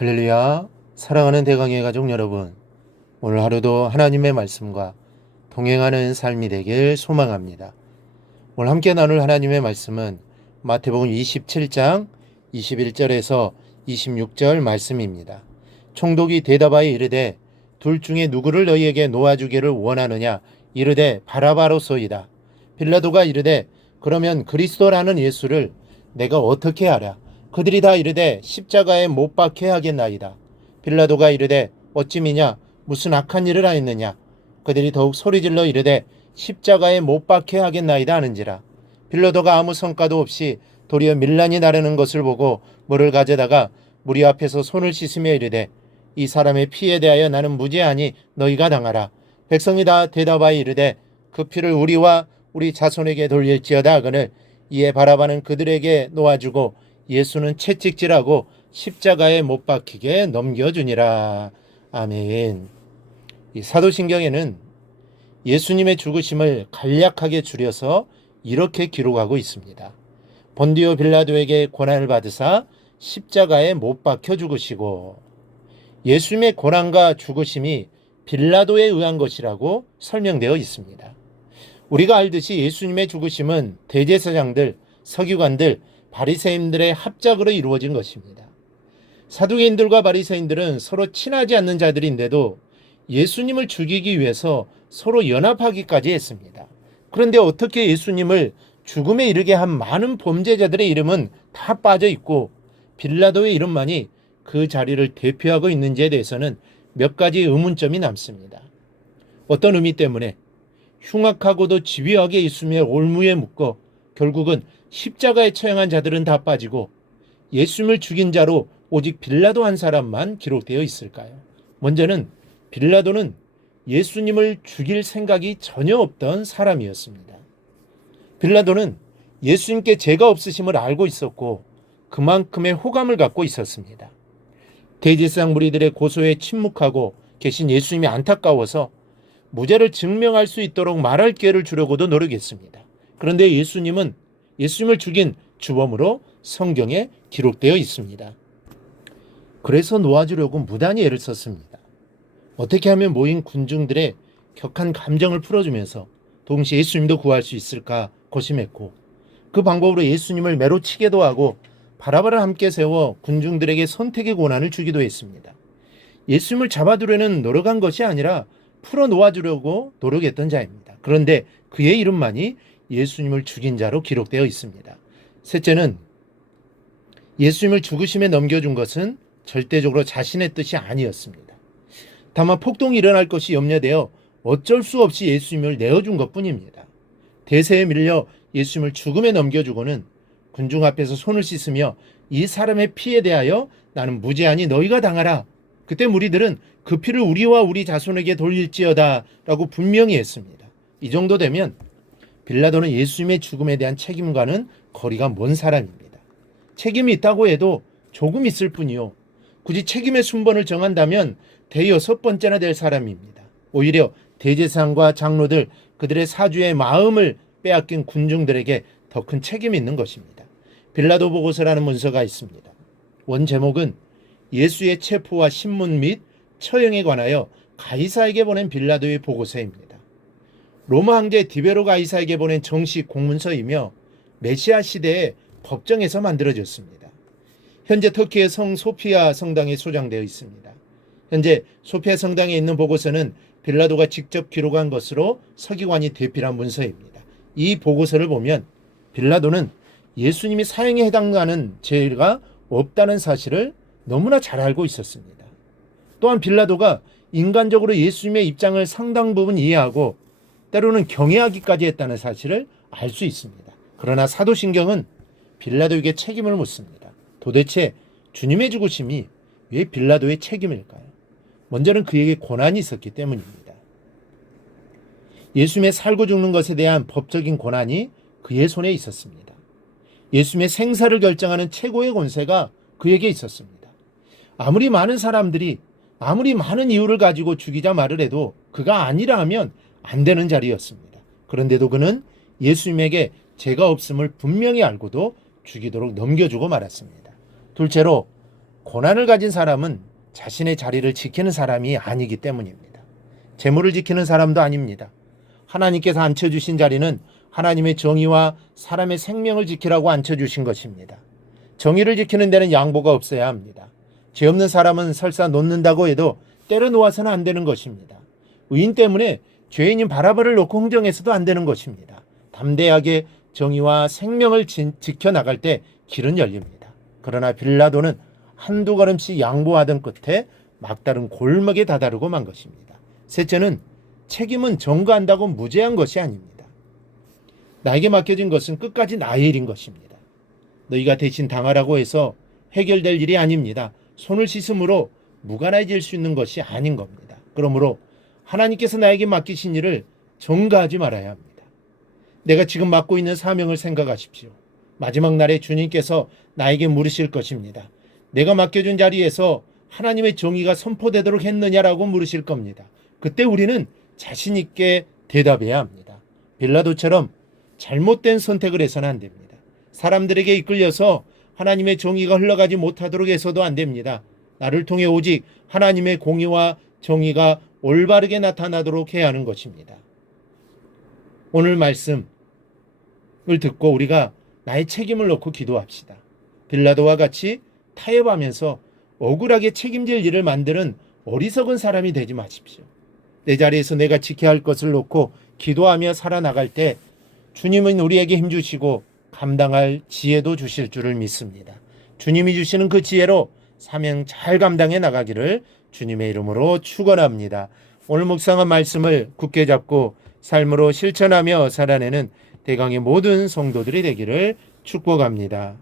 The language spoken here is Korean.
할렐루야, 사랑하는 대강의 가족 여러분, 오늘 하루도 하나님의 말씀과 동행하는 삶이 되길 소망합니다. 오늘 함께 나눌 하나님의 말씀은 마태복음 27장 21절에서 26절 말씀입니다. 총독이 대답하여 이르되 둘 중에 누구를 너희에게 놓아주기를 원하느냐 이르되 바라바로소이다. 빌라도가 이르되 그러면 그리스도라는 예수를 내가 어떻게 하랴? 그들이 다 이르되 십자가에 못 박혀 하겠나이다. 빌라도가 이르되 어찌미냐 무슨 악한 일을 하였느냐? 그들이 더욱 소리질러 이르되 십자가에 못 박혀 하겠나이다 하는지라. 빌라도가 아무 성과도 없이 도리어 밀란이 나르는 것을 보고 물을 가져다가 무리 앞에서 손을 씻으며 이르되 이 사람의 피에 대하여 나는 무죄하니 너희가 당하라. 백성이 다 대답하여 이르되 그 피를 우리와 우리 자손에게 돌릴지어다 하거늘 이에 바라바는 그들에게 놓아주고 예수는 채찍질하고 십자가에 못 박히게 넘겨주니라. 아멘. 이 사도신경에는 예수님의 죽으심을 간략하게 줄여서 이렇게 기록하고 있습니다. 본디오 빌라도에게 고난을 받으사 십자가에 못 박혀 죽으시고, 예수님의 고난과 죽으심이 빌라도에 의한 것이라고 설명되어 있습니다. 우리가 알듯이 예수님의 죽으심은 대제사장들, 서기관들, 바리새인들의 합작으로 이루어진 것입니다. 사두개인들과 바리새인들은 서로 친하지 않는 자들인데도 예수님을 죽이기 위해서 서로 연합하기까지 했습니다. 그런데 어떻게 예수님을 죽음에 이르게 한 많은 범죄자들의 이름은 다 빠져 있고 빌라도의 이름만이 그 자리를 대표하고 있는지에 대해서는 몇 가지 의문점이 남습니다. 어떤 의미 때문에 흉악하고도 집요하게 예수님의 올무에 묶어 결국은 십자가에 처형한 자들은 다 빠지고 예수님을 죽인 자로 오직 빌라도 한 사람만 기록되어 있을까요? 먼저는 빌라도는 예수님을 죽일 생각이 전혀 없던 사람이었습니다. 빌라도는 예수님께 죄가 없으심을 알고 있었고 그만큼의 호감을 갖고 있었습니다. 대제사장 무리들의 고소에 침묵하고 계신 예수님이 안타까워서 무죄를 증명할 수 있도록 말할 기회를 주려고도 노력했습니다. 그런데 예수님은 예수님을 죽인 주범으로 성경에 기록되어 있습니다. 그래서 놓아주려고 무단히 애를 썼습니다. 어떻게 하면 모인 군중들의 격한 감정을 풀어주면서 동시에 예수님도 구할 수 있을까 고심했고, 그 방법으로 예수님을 매로 치게도 하고 바라바를 함께 세워 군중들에게 선택의 고난을 주기도 했습니다. 예수님을 잡아두려는 노력한 것이 아니라 풀어 놓아주려고 노력했던 자입니다. 그런데 그의 이름만이 예수님을 죽인 자로 기록되어 있습니다. 셋째는 예수님을 죽으심에 넘겨준 것은 절대적으로 자신의 뜻이 아니었습니다. 다만 폭동이 일어날 것이 염려되어 어쩔 수 없이 예수님을 내어준 것뿐입니다. 대세에 밀려 예수님을 죽음에 넘겨주고는 군중 앞에서 손을 씻으며 이 사람의 피에 대하여 나는 무죄하니 너희가 당하라. 그때 무리들은 그 피를 우리와 우리 자손에게 돌릴지어다 라고 분명히 했습니다. 이 정도 되면 빌라도는 예수님의 죽음에 대한 책임과는 거리가 먼 사람입니다. 책임이 있다고 해도 조금 있을 뿐이요, 굳이 책임의 순번을 정한다면 대여섯 번째나 될 사람입니다. 오히려 대제사장과 장로들, 그들의 사주의 마음을 빼앗긴 군중들에게 더 큰 책임이 있는 것입니다. 빌라도 보고서라는 문서가 있습니다. 원 제목은 예수의 체포와 신문 및 처형에 관하여 가이사에게 보낸 빌라도의 보고서입니다. 로마 황제 디베로 가이사에게 보낸 정식 공문서이며 메시아 시대의 법정에서 만들어졌습니다. 현재 터키의 성 소피아 성당에 소장되어 있습니다. 현재 소피아 성당에 있는 보고서는 빌라도가 직접 기록한 것으로 서기관이 대필한 문서입니다. 이 보고서를 보면 빌라도는 예수님이 사형에 해당하는 죄가 없다는 사실을 너무나 잘 알고 있었습니다. 또한 빌라도가 인간적으로 예수님의 입장을 상당 부분 이해하고 때로는 경외하기까지 했다는 사실을 알 수 있습니다. 그러나 사도신경은 빌라도에게 책임을 묻습니다. 도대체 주님의 죽으심이 왜 빌라도의 책임일까요? 먼저는 그에게 고난이 있었기 때문입니다. 예수님의 살고 죽는 것에 대한 법적인 고난이 그의 손에 있었습니다. 예수님의 생사를 결정하는 최고의 권세가 그에게 있었습니다. 아무리 많은 사람들이 아무리 많은 이유를 가지고 죽이자 말을 해도 그가 아니라 하면 안 되는 자리였습니다. 그런데도 그는 예수님에게 죄가 없음을 분명히 알고도 죽이도록 넘겨주고 말았습니다. 둘째로 고난을 가진 사람은 자신의 자리를 지키는 사람이 아니기 때문입니다. 재물을 지키는 사람도 아닙니다. 하나님께서 앉혀주신 자리는 하나님의 정의와 사람의 생명을 지키라고 앉혀주신 것입니다. 정의를 지키는 데는 양보가 없어야 합니다. 죄 없는 사람은 설사 놓는다고 해도 때려 놓아서는 안 되는 것입니다. 의인 때문에 죄인인 바라바를 놓고 흥정해서도 안 되는 것입니다. 담대하게 정의와 생명을 지켜나갈 때 길은 열립니다. 그러나 빌라도는 한두 걸음씩 양보하던 끝에 막다른 골목에 다다르고 만 것입니다. 셋째는 책임은 전가한다고 무죄한 것이 아닙니다. 나에게 맡겨진 것은 끝까지 나의 일인 것입니다. 너희가 대신 당하라고 해서 해결될 일이 아닙니다. 손을 씻음으로 무관해질 수 있는 것이 아닌 겁니다. 그러므로 하나님께서 나에게 맡기신 일을 전가하지 말아야 합니다. 내가 지금 맡고 있는 사명을 생각하십시오. 마지막 날에 주님께서 나에게 물으실 것입니다. 내가 맡겨준 자리에서 하나님의 정의가 선포되도록 했느냐라고 물으실 겁니다. 그때 우리는 자신 있게 대답해야 합니다. 빌라도처럼 잘못된 선택을 해서는 안 됩니다. 사람들에게 이끌려서 하나님의 정의가 흘러가지 못하도록 해서도 안 됩니다. 나를 통해 오직 하나님의 공의와 정의가 올바르게 나타나도록 해야 하는 것입니다. 오늘 말씀을 듣고 우리가 나의 책임을 놓고 기도합시다. 빌라도와 같이 타협하면서 억울하게 책임질 일을 만드는 어리석은 사람이 되지 마십시오. 내 자리에서 내가 지켜야 할 것을 놓고 기도하며 살아나갈 때 주님은 우리에게 힘주시고 감당할 지혜도 주실 줄을 믿습니다. 주님이 주시는 그 지혜로 사명 잘 감당해 나가기를 주님의 이름으로 축원합니다. 오늘 묵상한 말씀을 굳게 잡고 삶으로 실천하며 살아내는 대강의 모든 성도들이 되기를 축복합니다.